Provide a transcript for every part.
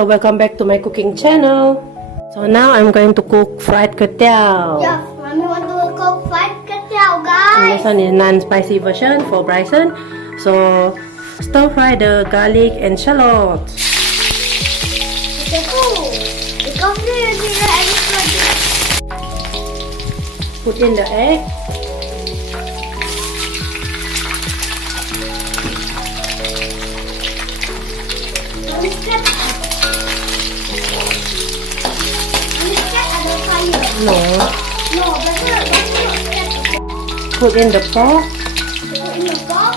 so welcome back to my cooking channel. So now I'm going to cook fried kueh tiaw. Yes, mommy want to cook fried kueh tiaw, And guys. this one is non-spicy version for Bryson. So stir fry the garlic and shallots. Okay, cool. Because we need the extra. Put in the egg. No. No, better. Put in the pork. Put in the pot.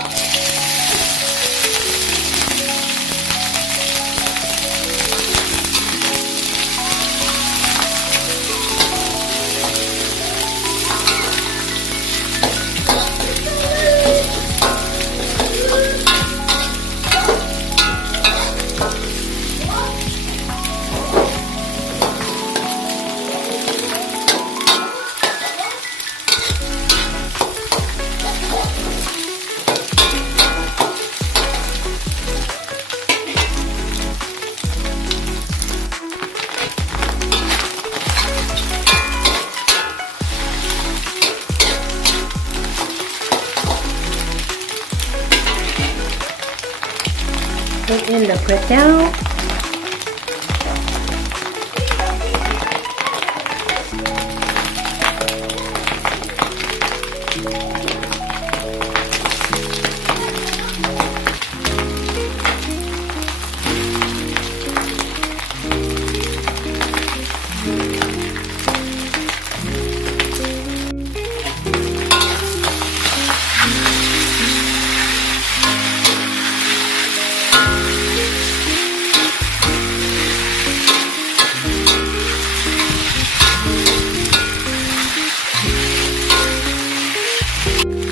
Put in the kueh tiaw.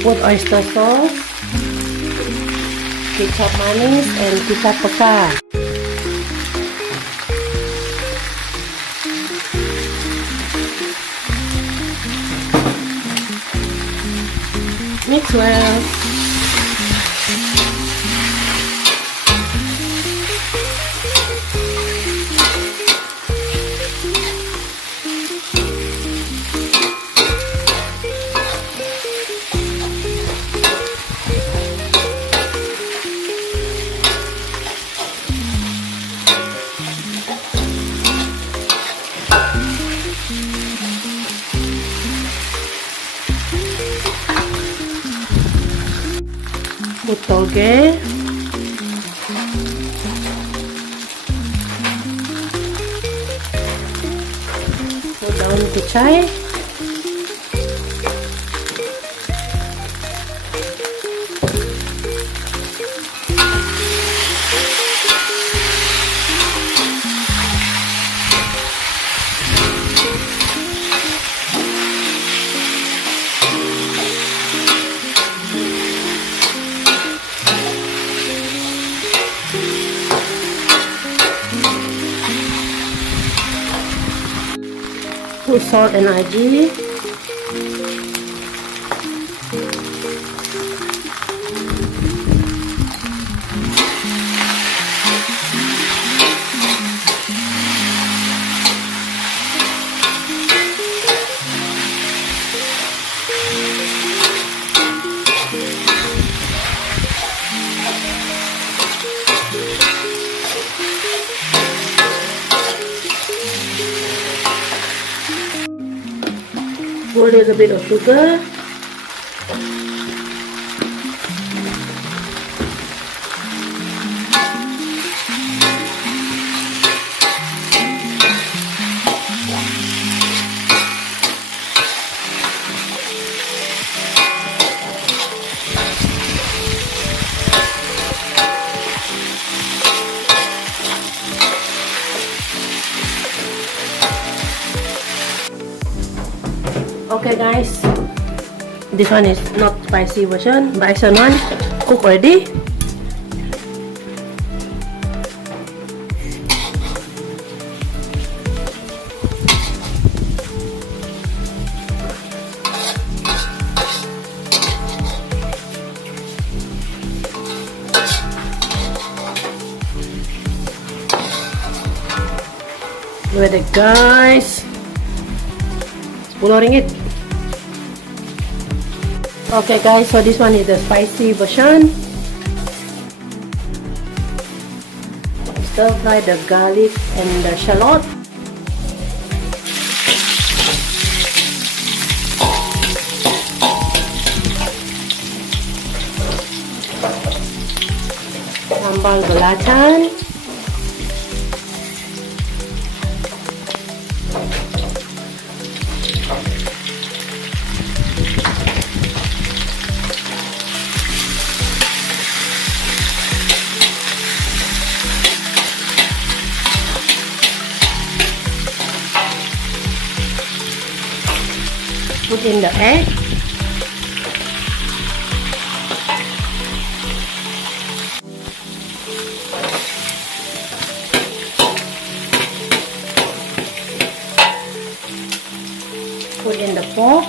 Put oyster sauce, kecap manis, and kecap pekat. Mix well. Put toge. Put daun kucai. Put salt and aji. Put a little bit of sugar. Okay guys, this one is not spicy version. Bison one cook already. Look at it, guys. 10 ringgit. Okay guys, so this one is the spicy version. Stir fry the garlic and the shallot. Sambal belacan. Put in the egg. Put in the pork.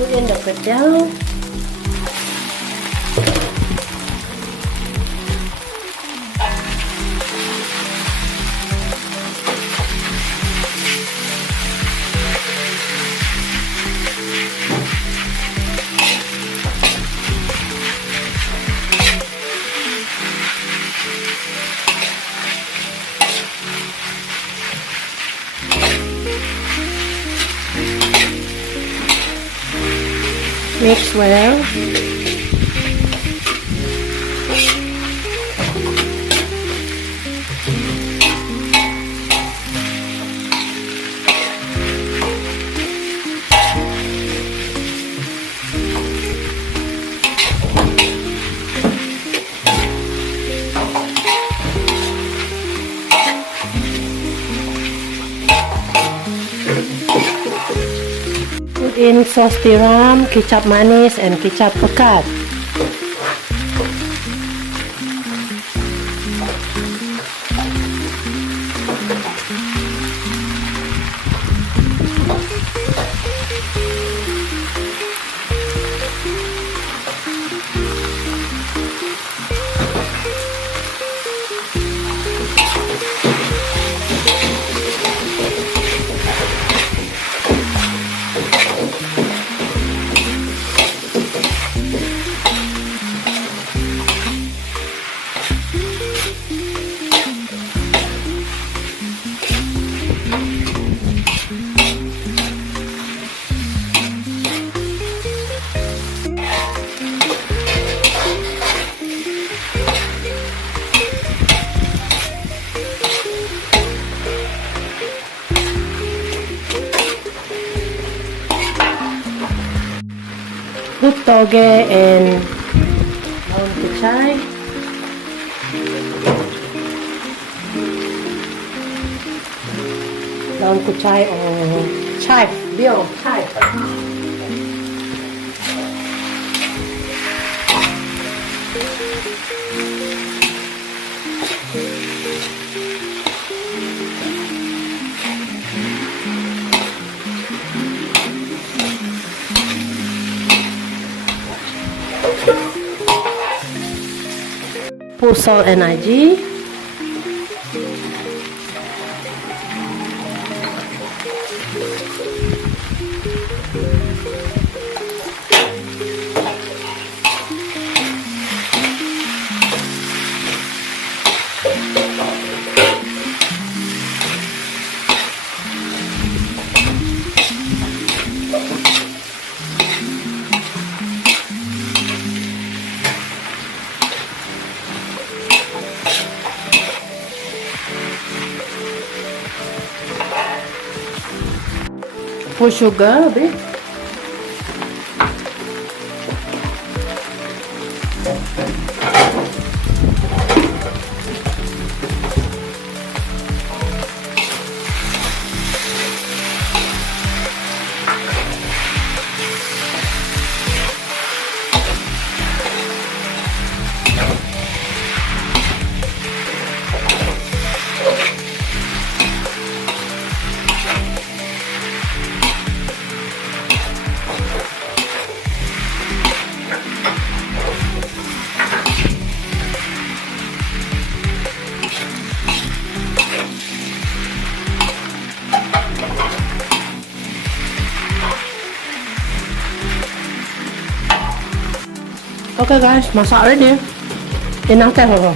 Put in the Kueh Tiaw. Mix well. Put in sauce tiram, kicap manis, and kicap pekat. Put toge and daun kucai. Daun kucai or chive, biar chive. Put salt and aji. Put sugar a bit. Okay guys, masak ready. Enough time for.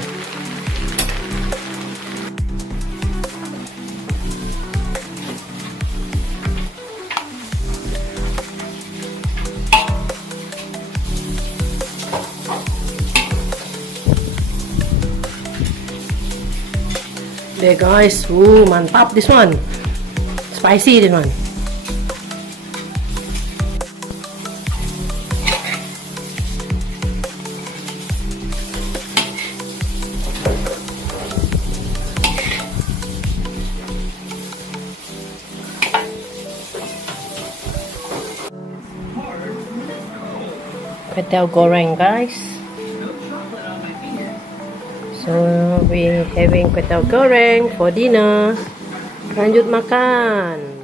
There guys, mantap this one. Spicy this one. Kueh Tiaw Goreng guys. So we having Kueh Tiaw Goreng for dinner. Lanjut makan.